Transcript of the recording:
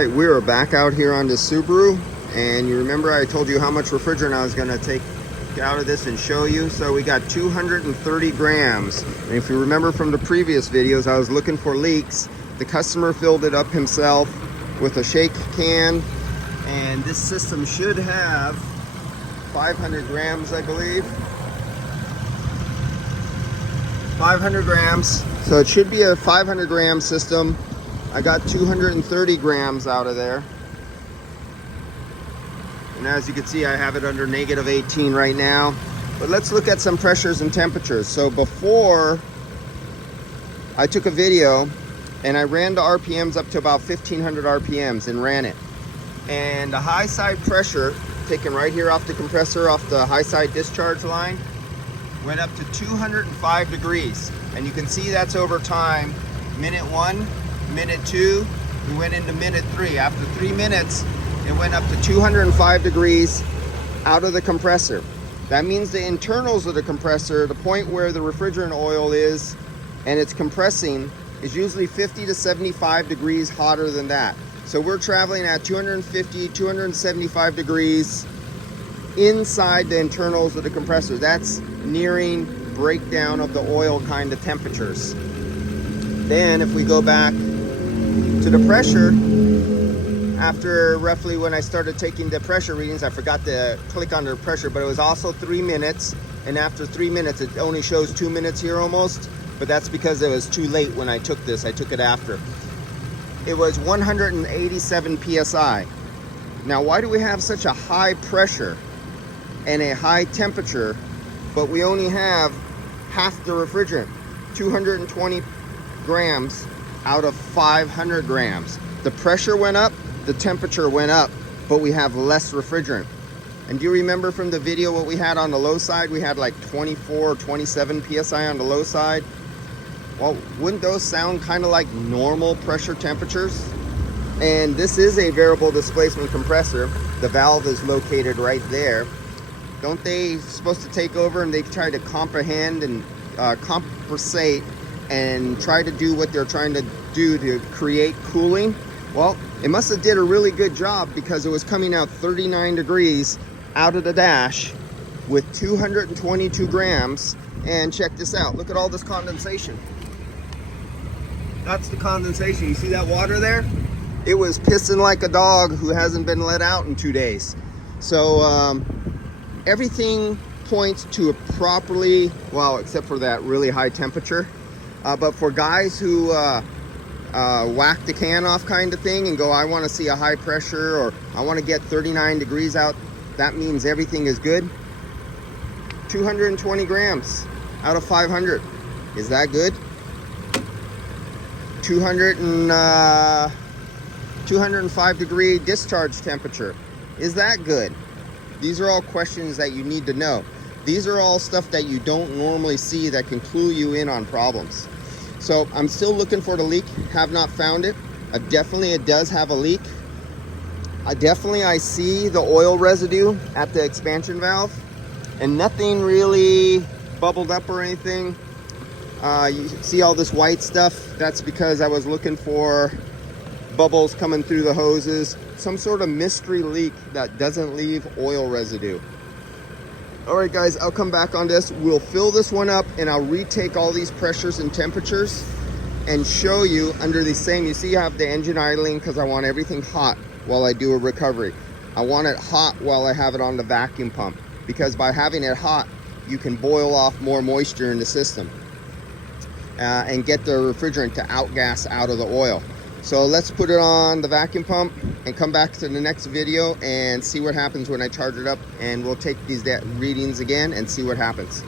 Alright, we are back out here on this Subaru, and you remember I told you how much refrigerant I was going to take out of this and show you. So we got 230 grams, and if you remember from the previous videos, I was looking for leaks. The customer filled it up himself with a shake can, and this system should have 500 grams, I believe. 500 grams, so it should be a 500 gram system. I got 230 grams out of there. And as you can see, I have it under -18 right now. But let's look at some pressures and temperatures. So before, I took a video and I ran the RPMs up to about 1500 RPMs and ran it. And the high side pressure, taken right here off the compressor, off the high side discharge line, went up to 205 degrees. And you can see that's over time. Minute 1, minute 2, we went into minute 3. After 3 minutes, it went up to 205 degrees out of the compressor. That means the internals of the compressor, the point where the refrigerant oil is and it's compressing, is usually 50 to 75 degrees hotter than that. So we're traveling at 250, 275 degrees inside the internals of the compressor. That's nearing breakdown of the oil kind of temperatures. Then if we go back to the pressure, after roughly when I started taking the pressure readings, I forgot to click on the pressure, but it was also 3 minutes. And after 3 minutes, it only shows 2 minutes here almost, but that's because it was too late when I took this. I took it after. It was 187 PSI. Now, why do we have such a high pressure and a high temperature, but we only have half the refrigerant, 220 grams out of 500 grams. The pressure went up, the temperature went up, but we have less refrigerant. And do you remember from the video what we had on the low side? We had like 24 or 27 PSI on the low side. Well, wouldn't those sound kind of like normal pressure temperatures? And this is a variable displacement compressor. The valve is located right there. Don't they supposed to take over and they try to comprehend and compensate and try to do what they're trying to do to create cooling? Well, it must have did a really good job, because it was coming out 39 degrees out of the dash with 222 grams. And check this out, look at all this condensation. That's the condensation. You see that water there? It was pissing like a dog who hasn't been let out in 2 days. So everything points to a properly, well, except for that really high temperature. But for guys who whack the can off kind of thing and go, I want to see a high pressure, or I want to get 39 degrees out, that means everything is good. 220 grams out of 500. Is that good? 205 degree discharge temperature. Is that good? These are all questions that you need to know. These are all stuff that you don't normally see that can clue you in on problems. So I'm still looking for the leak, have not found it. Definitely it does have a leak. I see the oil residue at the expansion valve, and nothing really bubbled up or anything. You see all this white stuff? That's because I was looking for bubbles coming through the hoses. Some sort of mystery leak that doesn't leave oil residue. All right, guys, I'll come back on this. We'll fill this one up, and I'll retake all these pressures and temperatures and show you under the same. You see, I have the engine idling because I want everything hot while I do a recovery. I want it hot while I have it on the vacuum pump, because by having it hot, you can boil off more moisture in the system and get the refrigerant to outgas out of the oil. So let's put it on the vacuum pump and come back to the next video and see what happens when I charge it up, and we'll take these readings again and see what happens.